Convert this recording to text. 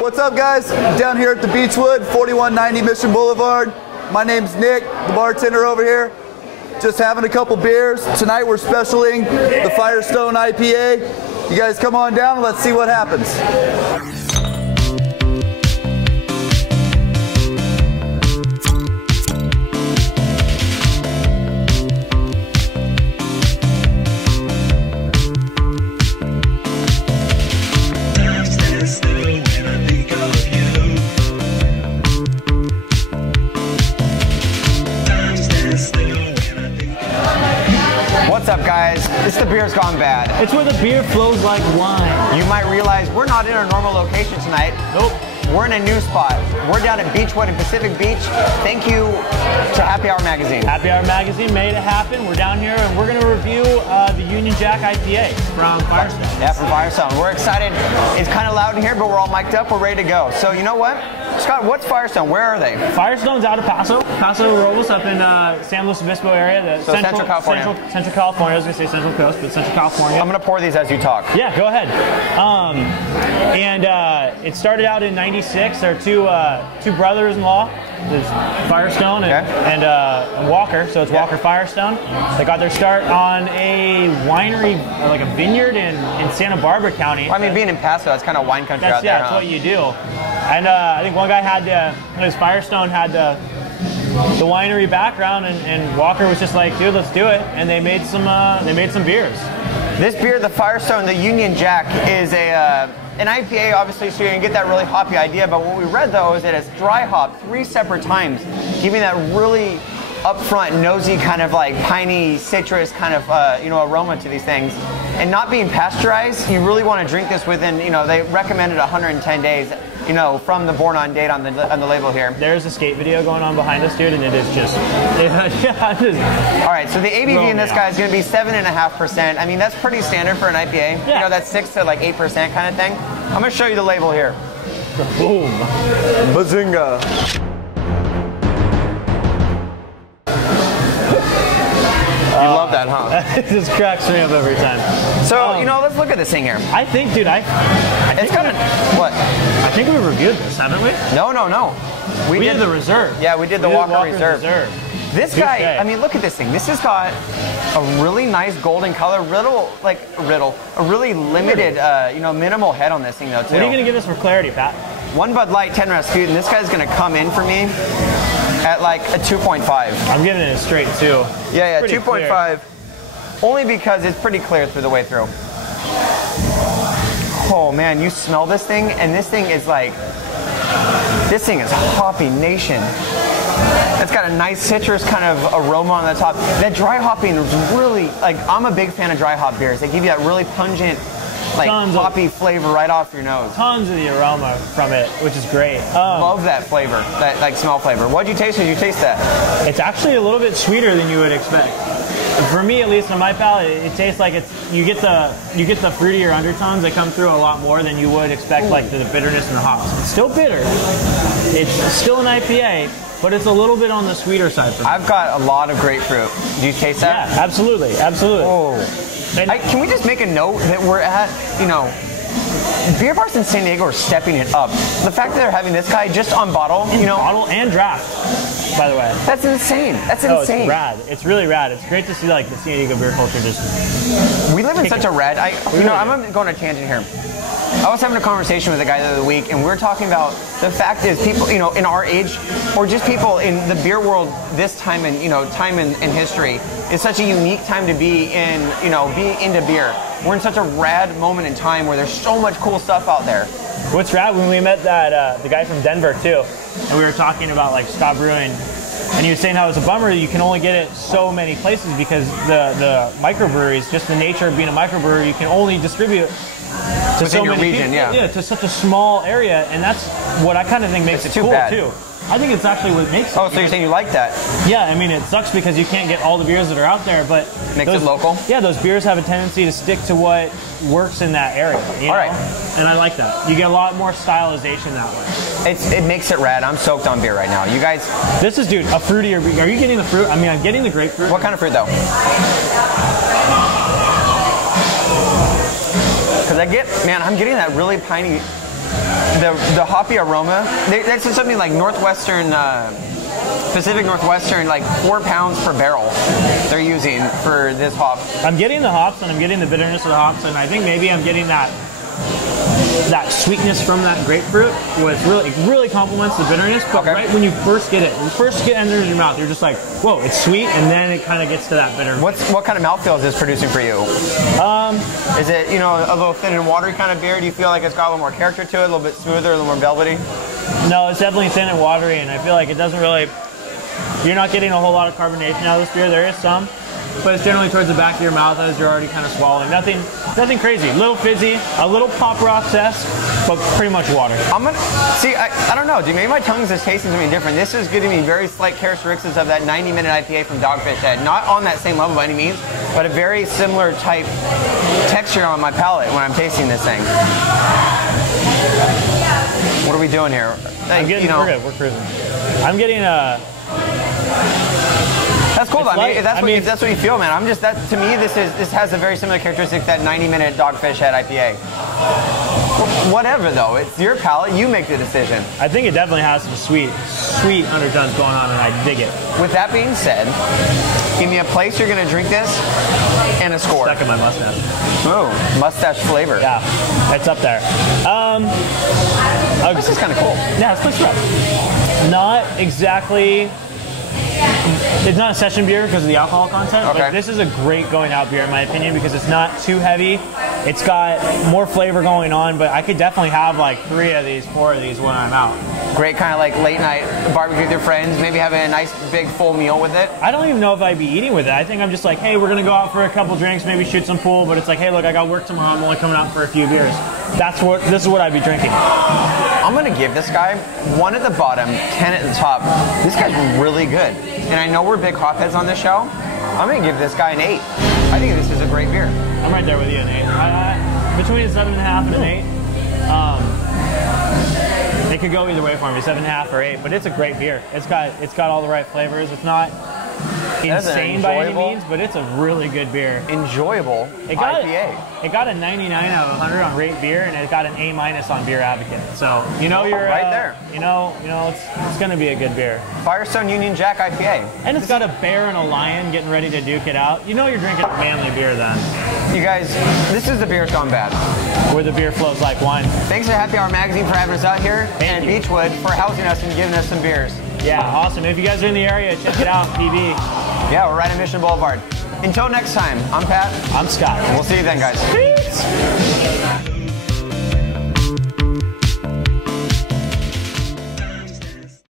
What's up, guys? Down here at the BeachWood, 4190 Mission Boulevard. My name's Nick, the bartender over here. Just having a couple beers. Tonight we're specialing the Firestone IPA. You guys come on down and let's see what happens. What's up, guys? It's The Beer's Gone Bad. It's where the beer flows like wine. You might realize we're not in our normal location tonight. Nope. We're in a new spot. We're down at BeachWood in Pacific Beach. Thank you to Happy Hour Magazine. Happy Hour Magazine made it happen. We're down here and we're going to review the Union Jack IPA from Firestone. Yeah, from Firestone. We're excited. It's kind of loud in here, but we're all mic'd up. We're ready to go. So you know what? Scott, what's Firestone? Where are they? Firestone's out of Paso Robles up in San Luis Obispo area. So Central California. Central California. I was going to say Central Coast, but Central California. I'm going to pour these as you talk. Yeah, go ahead. It started out in '96. There are two brothers-in-law. There's Firestone and Walker, so it's Walker Firestone. They got their start on a winery, like a vineyard in Santa Barbara County. Well, I mean, being in Paso, that's kind of wine country out there. Yeah, that's what you do. And I think one guy had his Firestone had the winery background, and Walker was just like, dude, let's do it. And they made some beers. This beer, the Firestone, the Union Jack, is an IPA, obviously, so you're going to get that really hoppy idea. But what we read, though, is that it's dry hopped 3 separate times, giving that really upfront, nosy, kind of like piney, citrus kind of aroma to these things. And not being pasteurized, you really want to drink this within, they recommended 110 days, from the born on date on the label here. There's a skate video going on behind us, dude, and it is just... All right, so the ABV in this guy is going to be 7.5%. I mean, that's pretty standard for an IPA. Yeah. That's 6 to like 8% kind of thing. I'm going to show you the label here. Boom. Bazinga. You love that, huh? It just cracks me up every time. So, let's look at this thing here. I think, dude, It's got what? I think we reviewed this, haven't we? No. We did the Reserve. Yeah, we did the Walker Reserve. This guy, day. I mean, look at this thing. This has got a really nice golden color, a really limited, minimal head on this thing, though, too. What are you going to give us for clarity, Pat? 1 Bud Light, 10 Rasputin. This guy's going to come in for me at like a 2.5. I'm giving it a straight 2. Yeah, 2.5. Only because it's pretty clear through the way through. Oh man, you smell this thing, and this thing is hoppy nation. It's got a nice citrus kind of aroma on the top. That dry hopping is really, I'm a big fan of dry hop beers. They give you that really pungent, hoppy flavor right off your nose. Tons of the aroma from it, which is great. Love that flavor, that smell flavor. What'd you taste? Did you taste that? It's actually a little bit sweeter than you would expect. For me, at least on my palate, it tastes like you get the fruitier undertones that come through a lot more than you would expect, like the bitterness and the hops. It's still bitter. It's still an IPA, but it's a little bit on the sweeter side for me. I've got a lot of grapefruit. Do you taste that? Yeah, absolutely. Oh. Can we just make a note that we're at, beer bars in San Diego are stepping it up. The fact that they're having this guy just on bottle, bottle and draft, by the way. That's insane. That's insane. It's rad. It's really rad. It's great to see the San Diego beer culture just... We live in such a rad... I'm going on a tangent here. I was having a conversation with a guy the other week, and we were talking about the fact is people, in our age, or just people in the beer world this time in, time in history, is such a unique time to be in, be into beer. We're in such a rad moment in time where there's so much cool stuff out there. What's rad, when we met the guy from Denver too, and we were talking about Scott Brewing, and he was saying how it's a bummer you can only get it so many places because the microbreweries, just the nature of being a microbrewery, you can only distribute to within your region, to such a small area, and that's what I kind of think makes it cool too. I think it's actually what makes it. Oh, so you're saying you like that? Yeah, I mean, it sucks because you can't get all the beers that are out there, but... Makes it local? Yeah, those beers have a tendency to stick to what works in that area. All right. And I like that. You get a lot more stylization that way. It makes it rad. I'm soaked on beer right now. You guys... This is, dude, a fruitier beer. Are you getting the fruit? I mean, I'm getting the grapefruit. What kind of fruit, though? Because I'm getting that really piney the hoppy aroma. That's something like Northwestern, Pacific Northwestern, like 4 pounds per barrel they're using for this hop. I'm getting the hops and I'm getting the bitterness of the hops, and I think maybe I'm getting that sweetness from that grapefruit, which really complements the bitterness. But right when you first get it, enters your mouth, you're just like, whoa, it's sweet, and then it kind of gets to that bitter. What kind of mouthfeel is this producing for you? Is it, you know, a little thin and watery kind of beer? Do you feel like it's got a little more character to it, a little bit smoother, a little more velvety? No, it's definitely thin and watery, and I feel like it doesn't really. You're not getting a whole lot of carbonation out of this beer. There is some, but it's generally towards the back of your mouth as you're already kind of swallowing. Nothing crazy. A little fizzy, a little pop rocks-esque, but pretty much water. I'm gonna see. I don't know, dude. Maybe my tongue's just tasting something different. This is giving me very slight characteristics of that 90-minute IPA from Dogfish Head. Not on that same level by any means, but a very similar type texture on my palate when I'm tasting this thing. What are we doing here? We're good. We're cruising. I'm getting a. That's cool. I mean, if that's what you feel, man. To me, this has a very similar characteristic to that 90-minute Dogfish Head IPA. Whatever, though, it's your palate. You make the decision. I think it definitely has some sweet undertones going on, and I dig it. With that being said, give me a place you're gonna drink this and a score. Stuck in my mustache. Ooh, mustache flavor. Yeah, it's up there. This is kind of cool. Yeah, this looks rough. Not exactly. It's not a session beer because of the alcohol content. Okay. But this is a great going out beer in my opinion because it's not too heavy. It's got more flavor going on, but I could definitely have like 4 of these when I'm out. Great kind of like late night barbecue with your friends, maybe having a nice big full meal with it. I don't even know if I'd be eating with it. I think I'm just like, hey, we're gonna go out for a couple drinks, maybe shoot some pool, but it's like, hey, look, I got work tomorrow, I'm only coming out for a few beers. This is what I'd be drinking. I'm gonna give this guy 1 at the bottom, 10 at the top. This guy's really good. And I know we're big hopheads on this show. I'm gonna give this guy an 8. I think this is a great beer. I'm right there with you, an 8. Between a 7.5 and an 8. It could go either way for me, 7.5 or 8. But it's a great beer. It's got all the right flavors. It's not insane by any means, but it's a really good beer. Enjoyable IPA. It got a 99 out of 100 on Rate Beer, and it got an A- on Beer Advocate. So you're right there. You know, it's going to be a good beer. Firestone Union Jack IPA. And it's got a bear and a lion getting ready to duke it out. You know you're drinking a manly beer then. You guys, this is The Beer's Gone Bad. Where the beer flows like wine. Thanks to Happy Hour Magazine for having us out here, and BeachWood for housing us and giving us some beers. Yeah, awesome. If you guys are in the area, check it out, PB. Yeah, we're right on Mission Boulevard. Until next time, I'm Pat. I'm Scott. We'll see you then, guys. Peace.